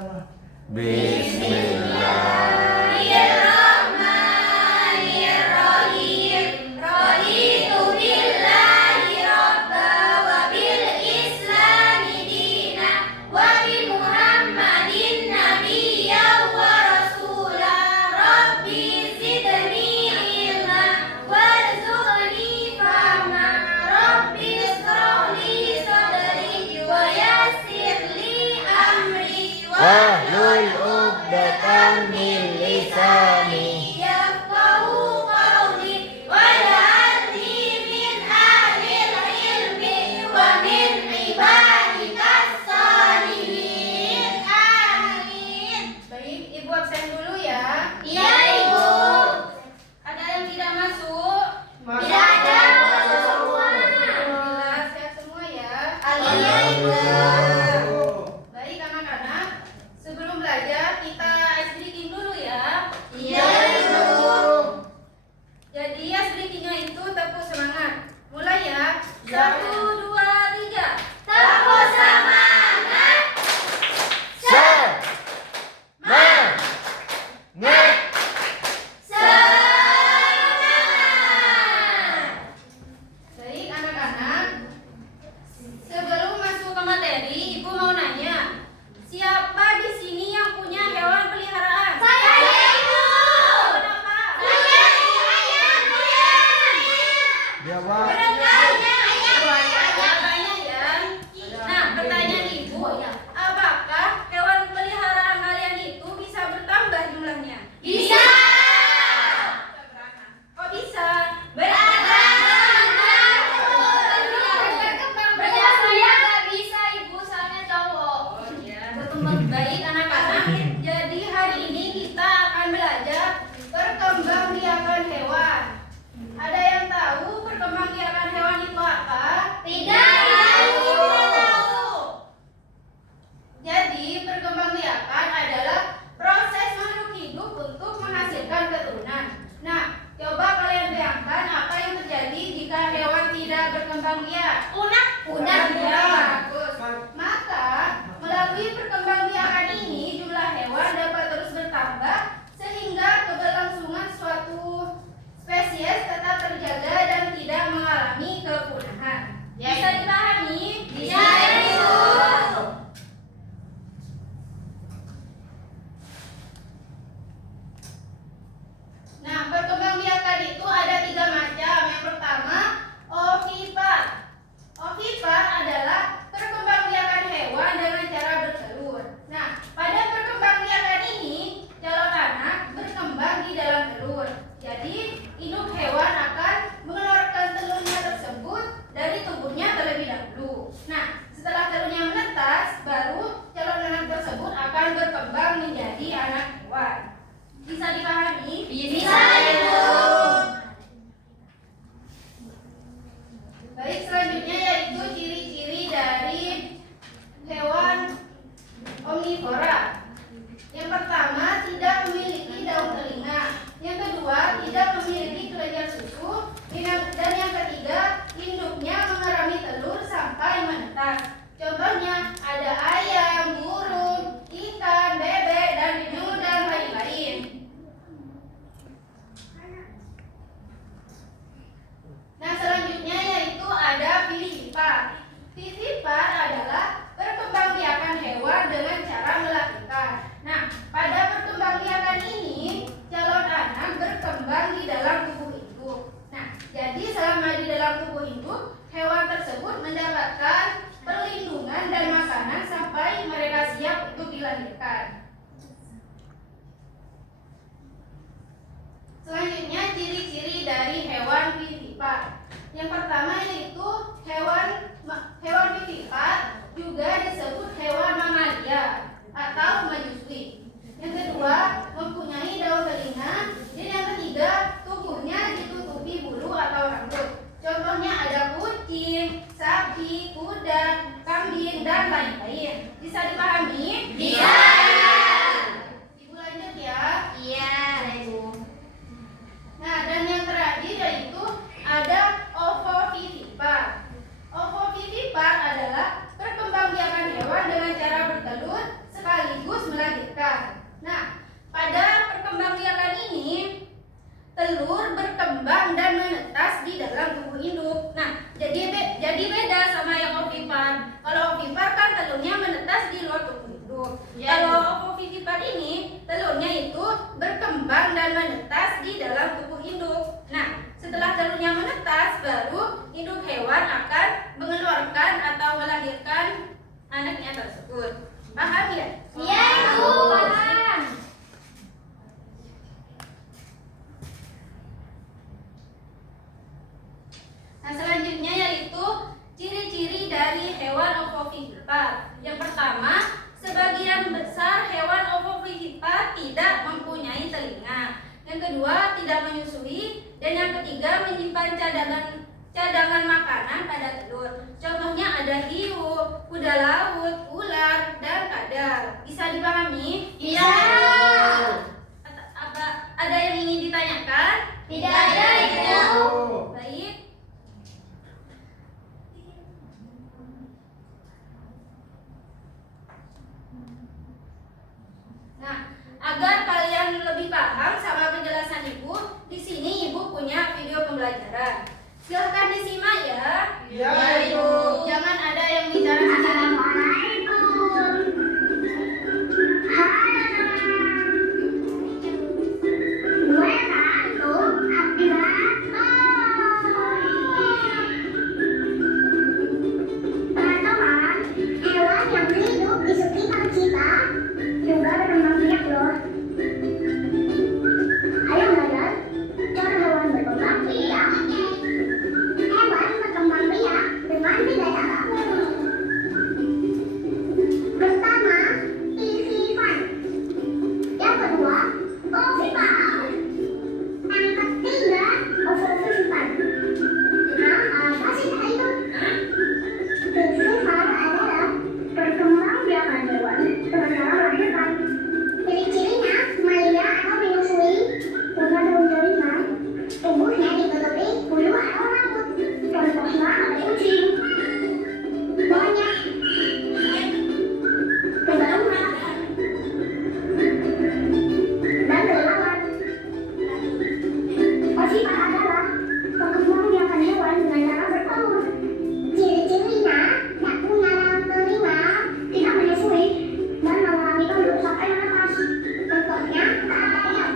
Bismillahirrahmanirrahim. Raditu billahi rabba wa bil islami dina wa bi Muhammadin nabiyyan wa rasula. Rabbi zidni ilma warzuqni fahma. Rabbi ishrah li sadri wa yassir li amri Wahlul 'uqdatam min lisani yafqahu qawli waj'alni min ahlil ilmi wa min ibadikas shalihin. Amin. Baik, Ibu absen dulu ya. Iya, Ibu. Ada yang tidak masuk? Tidak ada. Alhamdulillah sehat semua ya. Iya, Ibu. Baik anak-anak, sebelum belajar kita ice breaking dulu ya. Iya, Ibu. Jadi ice breakingnya itu tepuk semangat. Mulai ya. Ya. 1, 2, 3. Tepuk semangat. Semangat. Semangat. Baik anak-anak, sebelum masuk ke materi, Ibu mau nanya, siapa di sini yang punya hewan peliharaan? Saya, Ibu. Kenapa? Saya ayam. Jawab. Pertanyaan ya. Nah, pertanyaan Ibu, apakah hewan peliharaan kalian itu bisa bertambah jumlahnya? Bisa. Kok bisa? Oh iya. Baik anak-anak, jadi hari ini kita akan belajar perkembangbiakan hewan. Ada yang tahu perkembangbiakan hewan itu apa? Tidak. Jadi perkembangbiakan adalah proses makhluk hidup untuk menghasilkan keturunan. Nah, coba kalian bayangkan apa yang terjadi jika hewan tidak berkembang biak. Punah. Ya, bagus. Maka melalui perkembangbiakan ini jumlah hewan dapat terus bertambah sehingga keberlangsungan suatu spesies tetap terjaga dan tidak mengalami kepunahan. Ya, Bisa Ibu. dipahami? Bisa, Ibu. Nah, perkembangbiakan itu ada 3 macam. Yang pertama, ovipar. Ovipar adalah perkembangbiakan hewan dengan cara bertelur. Nah, pada perkembangbiakan ini, calon anak berkembang di dalam telur. Jadi, induk hewan akan mengeluarkan telurnya tersebut dari tubuhnya terlebih dahulu. Nah, setelah telurnya menetas, baru calon anak tersebut akan berkembang menjadi anak hewan. Bisa dipahami? Bisa, Ibu. Baik, selanjutnya yaitu ciri-ciri dari hewan omnivora. Yang pertama, tidak memiliki daun telinga. Yang kedua, tidak memiliki kelenjar susu. Dan yang ketiga, induknya mengerami telur sampai menetas. Contohnya ada ayam, burung, ikan, bebek, dan penyu, dan lain-lain. Nah, selanjutnya yaitu ada vivipar. Vivipar adalah perkembangbiakan hewan dengan cara melahirkan. Nah, pada perkembangbiakan ini, calon anak berkembang di dalam tubuh induk. Nah, jadi selama di dalam tubuh induk, hewan tersebut mendapatkan perlindungan dan makanan sampai mereka siap untuk dilahirkan. Selanjutnya ciri-ciri dari hewan vivipar. Yang pertama yaitu hewan vivipar juga disebut hewan mamalia atau menyusui. Yang kedua mempunyai daun telinga. Dan yang ketiga tubuhnya ditutupi bulu atau rambut. Contohnya ada kucing, sapi, kuda, kambing, dan lain-lain. Bisa dipahami? Bisa. Ibu lanjut ya. Iya, Ibu. Nah, dan yang terakhir yaitu ada ovovivipar. Ovovivipar adalah perkembangbiakan hewan dengan cara bertelur sekaligus baru, induk hewan akan mengeluarkan atau melahirkan anaknya tersebut. Paham ya? Iya, Ibu. Paham. Nah, selanjutnya yaitu ciri-ciri dari hewan ovovivipar. Yang pertama, sebagian besar hewan ovovivipar tidak mempunyai telinga. Yang kedua, tidak menyusui. Dan yang ketiga, menyimpan cadangan makanan pada telur. Contohnya ada hiu, kuda laut, ular, dan kadal. Bisa dipahami? Bisa. Ada yang ingin ditanyakan? Tidak ada, Ibu. Baik. Nah, agar kalian lebih paham sama penjelasan Ibu, di sini Ibu punya video pembelajaran. Silahkan disimak ya. Iya, Ibu. Jangan ada yang bicara sendiri. Teman-teman, hewan yang hidup di sekitar kita juga berkembang biak loh. Ayo belajar cara hewan berkembang biak. Hewan berkembang biak dengan 3 cara. Pertama, vivipan. Yang kedua, ovipar. Yang ketiga, ovovivipan. Nah, apa sih itu? Vivipan adalah perkembangbiakan hewan dengan cara melahirkan. Ciri-cirinya mamalia atau menyusui, punya daun jaringan, tubuhnya ditutupi bulu atau rambut. Contohnya ada kucing, monyet, kuda lunak, dan kelelawar. Ovipar adalah perkembangbiakan hewan dengan cara bertelur. Ciri-cirinya tak punya daun telinga, tidak menyusui, dan mengalami telur sampai menetas. Contohnya ayam,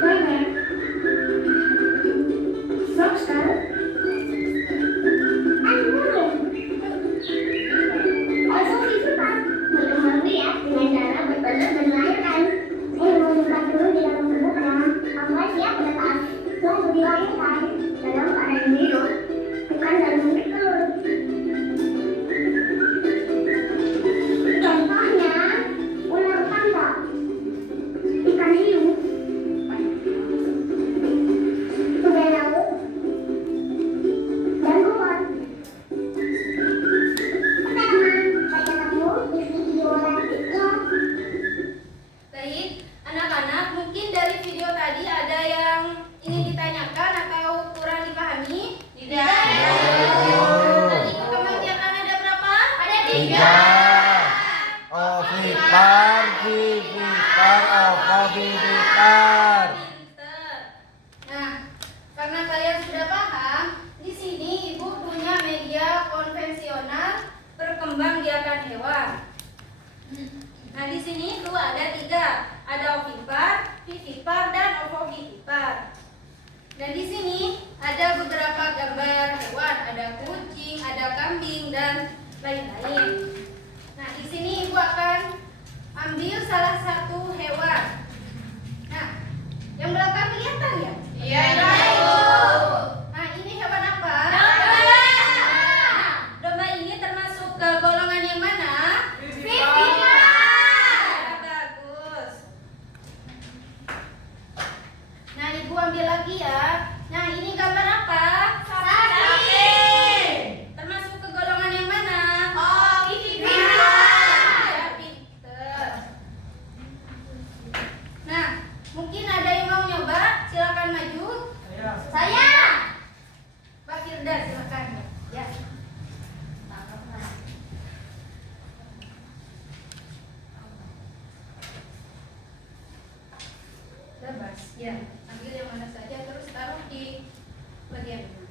bebek, lobster, dan burung. Ovovivipar berkembang biak dengan cara bertelur dan melahirkan. Ini menyimpan telur di dalam tubuhnya agar siap menetas, lalu dilahirkan dalam keadaan hidup, bukan dalam bentuk telur. Contohnya ular panda, ikan hiu, kuda laut, dan buaya. Teman, saya ketemu di video selanjutnya. Baik, anak-anak, mungkin dari video tadi ada yang ingin ditanyakan atau kurang dipahami? Tidak. Tadi kemungkinan ada berapa? Ada 3. Ovipar, vivipar, ovovivipar. Pinter. Nah, karena kalian sudah paham, di sini Ibu punya media konvensional perkembangbiakan hewan. Nah, di sini tuh ada 3, ada ovipar, vivipar, dan ovovivipar. Dan di sini ada beberapa gambar hewan, ada kucing, ada kambing, dan lain-lain. Nah, di sini Ibu akan ambil salah satu hewan. Nah, yang belakang kelihatan ya? Iya, Ibu. Nah, ini hewan apa? Domba. Nah, domba ini termasuk ke golongan yang mana? Vivipar. Ya, bagus. Nah, Ibu ambil lagi ya. Nah, ini gambar apa? Sapi. Termasuk ke golongan yang mana? Vivipar. Ya, pinter. Nah, mungkin ada yang mau nyoba? Silakan maju. Saya. Mbak Firda, silakan. Ya. Bebas. Ya, ambil yang mana saja terus taruh di bagian ini.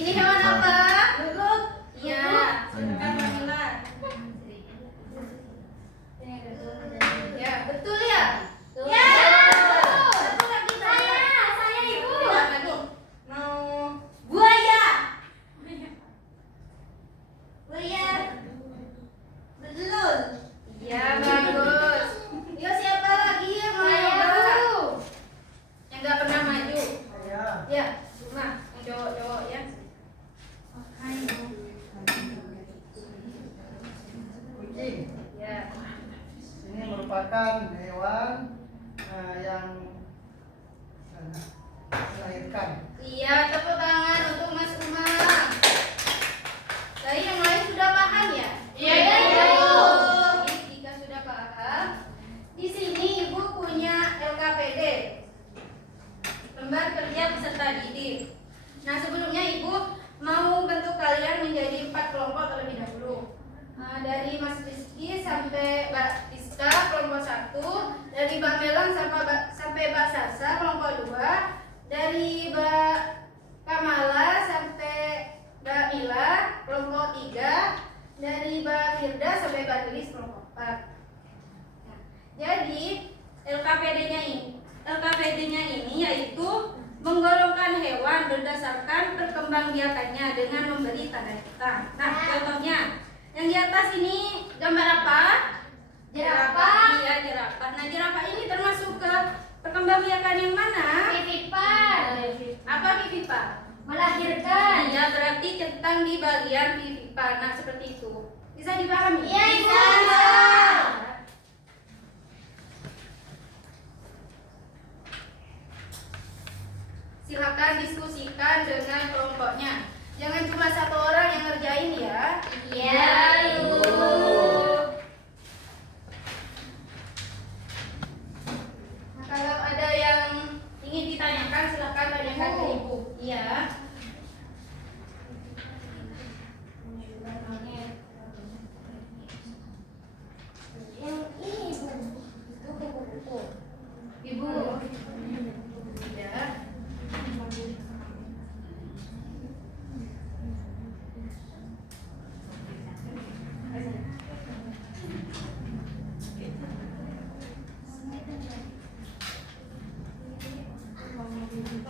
Ini hewan apa? Gugut. Iya. Silakan Kamila. Ya, betul ya? Ya. Satu lagi Saya Ibu. Bilang lagi. Mau buaya. Buaya. Betul. Iya, bagus. Yo, siapa lagi yang mau Saya nyoba? Bu. Yang nggak pernah maju. Saya. Ya, cuma yang cowok-cowok ya. Kucing. Ya. Ini merupakan hewan yang melahirkan. Iya, tepuk tangan untuk Mas Umar. Jadi yang lain sudah paham ya? Iya, Ibu. Ibu. Jika sudah paham, di sini Ibu punya LKPD, lembar kerja peserta didik. Nah, sebelumnya Ibu mau bentuk kalian menjadi 4 kelompok terlebih dahulu. Dari Mas Rizky sampai Mbak Rizka kelompok 1, dari Mbak Melang sampai Mbak Sasa kelompok 2, dari Mbak Kamala sampai Mbak Mila kelompok 3, dari Mbak Firda sampai Mbak Delis kelompok 4. Nah, jadi LKPD-nya ini yaitu menggolongkan hewan berdasarkan perkembangbiakannya dengan memberi tanda hitam. Nah, contohnya yang di atas ini gambar apa? Jerapah. Iya, jerapah. Nah, jerapah ini termasuk ke perkembangbiakan yang mana? Vivipan. Apa vivipan? Melahirkan. Iya, berarti centang di bagian vivipan. Nah, seperti itu. Bisa dipahami? Iya, Ibu. Silakan diskusikan dengan kelompoknya. Jangan cuma satu orang yang ngerjain ya. Iya, Ibu. Nah, kalau ada yang ingin ditanyakan, silakan tanyakan ke Ibu. Iya. Yang ini Ibu. Itu kupu-kupu. Ibu. Ya.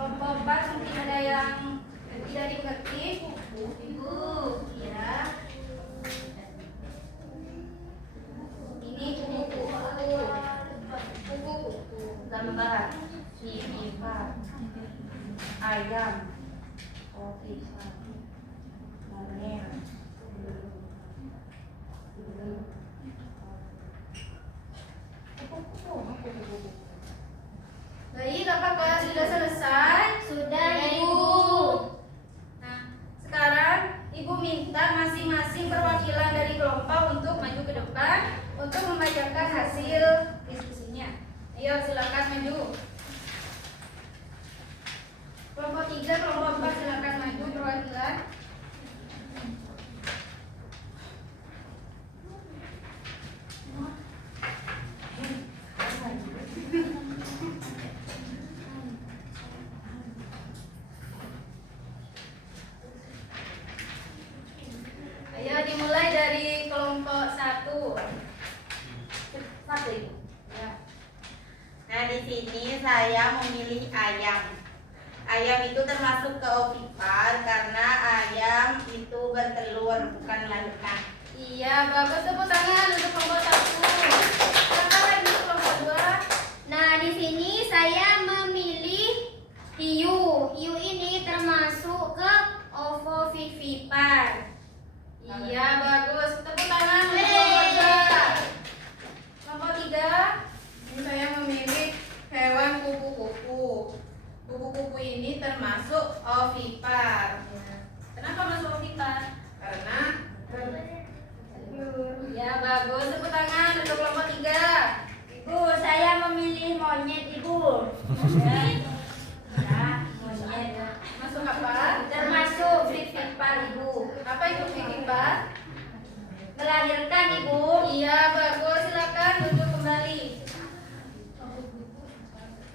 Kelompok 4 mungkin ada yang tidak dimengerti. Ibu, ya. Ini kupu-kupu. Kupu-kupu. Gambar. Vivipan. Ayam. Vivipan. Monyet. Baik, apakah sudah selesai? Sudah, Ibu. Nah, sekarang Ibu minta masing-masing perwakilan dari kelompok untuk maju ke depan untuk membacakan hasil diskusinya. Ayo, silakan maju. Kelompok 3, kelompok 4 silakan maju perwakilan. Ayo dimulai dari kelompok 1. Cepat Ibu. Ya. Nah, di sini saya memilih ayam. Ayam itu termasuk ke ovipar karena ayam itu bertelur, bukan melahirkan. Iya, bagus, tepuk tangan untuk kelompok 1. Silakan lagi kelompok 2. Nah, di sini saya memilih hiu. Hiu ini termasuk ke ovovivipar. Iya, bagus. Tepuk tangan untuk kelompok 2. Kelompok 3. Ini saya memilih hewan kupu-kupu. Kupu-kupu ini termasuk ovipar. Kenapa masuk ovipar? Karena ya, bagus. Tepuk tangan untuk kelompok 3. Ibu, saya memilih monyet, Ibu. Ya, monyet. Masuk apa? Termasuk vivipar, Ibu. Apa itu vivipar? Melahirkan, Ibu. Iya, bagus. Silakan duduk kembali.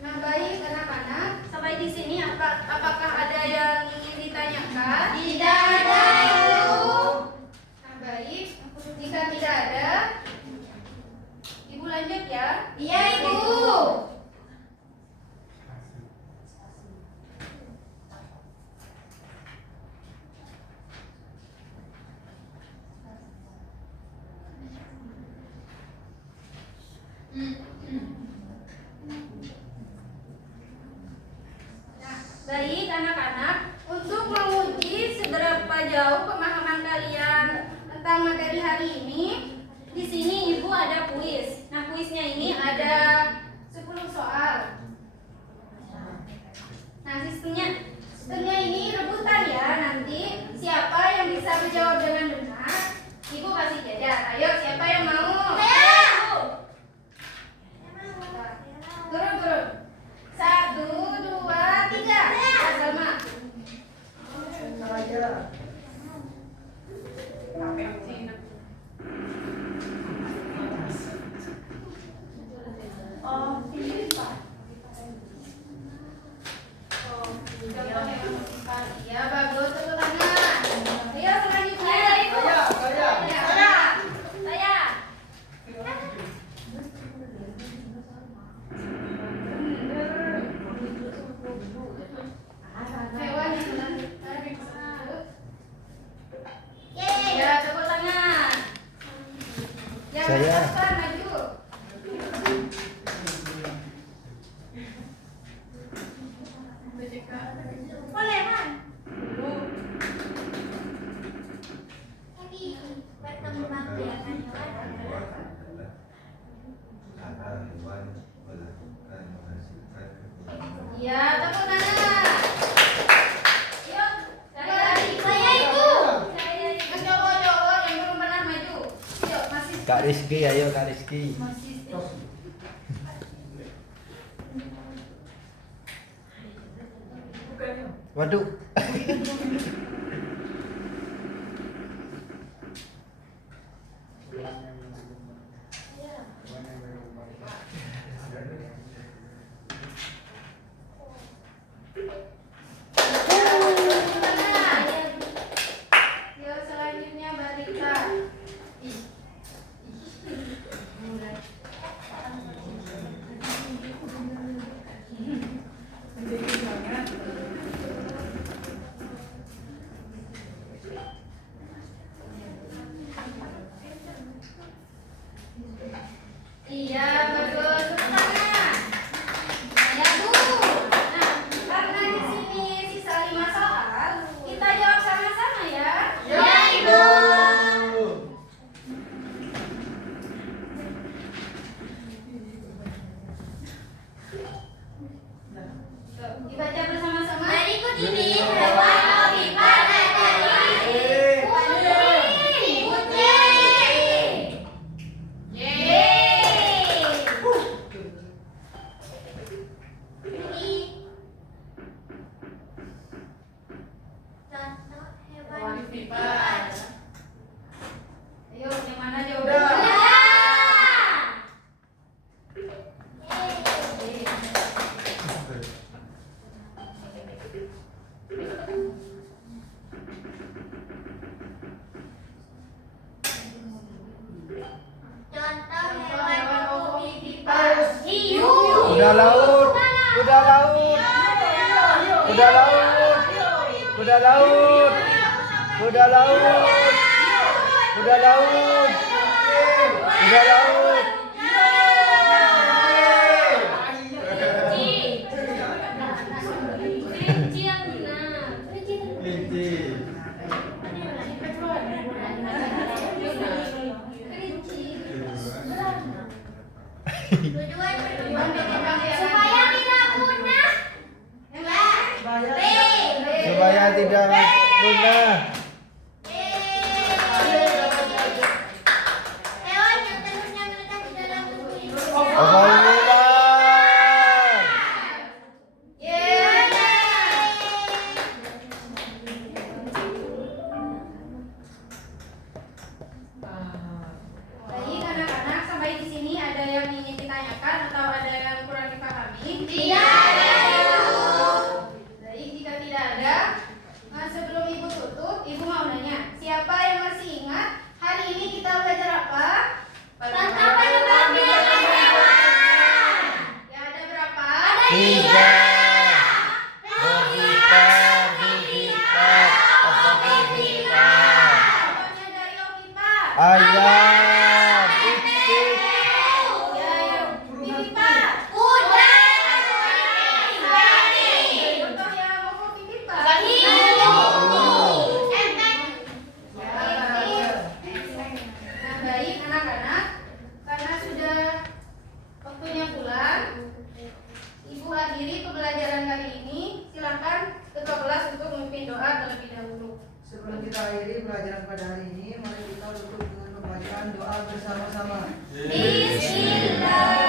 Nah, baik anak-anak, sampai di sini apakah ada yang ingin ditanyakan? ditanyakan? Tidak ada, Ibu. Nah, baik. Jika tidak ada, Ibu lanjut ya. Iya, Ibu. Nah, baik anak-anak, untuk menguji seberapa jauh pemahaman kalian tentang materi hari ini, di sini Ibu ada kuis. Nah, kuisnya ini ada 10 soal. Nah, sistemnya ini rebutan ya. Nanti siapa yang bisa menjawab dengan benar, Ibu kasih jajar. Ayo, siapa yang mau? Turun. 1, 2, 3. Salma. Saya. Ya, bagus. Tepuk tangan. Ayo, selanjutnya. Saya. Saya. Hewan yang melahirkan. Yeay. Ya, tepuk tangan. Yang Saya. depan maju. Boleh, Man. Ini berkembang biakan hewan. Ya, tepuk tangan. Yuk, Saya, Ibu. Yang cowok-cowok yang belum pernah maju. Yuk, masih. Kak Rizky, ayo Kak Rizky. Masih. Waduh. Tepuk tangan. Yuk, selanjutnya balita. Iya, bagus. Tepuk tangan. Ya, Bu. Nah, karena di sini sisa 5 soal, kita jawab sama-sama ya. Ya, Ibu. Yuk, dibaca bersama-sama. Berikut ini hewan ovipar dari kucing. Yeay. Ini contoh hewan ovipar. Ayo, yang mana jawabannya? Udah. Contoh Hewan hewan ovipar. hiu. Kuda laut. Kuda laut. Kuda laut. Kuda laut. Kuda laut. Kuda laut. Kuda laut. Kelinci yang benar. Kelinci. Tujuan supaya tidak punah. Supaya tidak punah. Hewan yang telurnya menetas di dalam tubuh ibu. Apa ular? Baik anak-anak, sampai di sini ada yang ingin ditanyakan atau ada yang kurang dipahami? Tidak ada, Ibu. Baik, jika tidak ada, sebelum Riza, Rofifah, Rufifat, Asafifah. Contohnya dari Ofifah. Ayam, titik. Fififah. Kuda. Contoh yang mau Fififah. Nah, baik anak-anak, karena sudah waktunya pulang, Ibu akhiri pembelajaran kali ini. Silakan ketua kelas untuk memimpin doa terlebih dahulu. Sebelum kita akhiri pelajaran pada hari ini, mari kita tutup dengan pembacaan doa bersama-sama. Bismillah.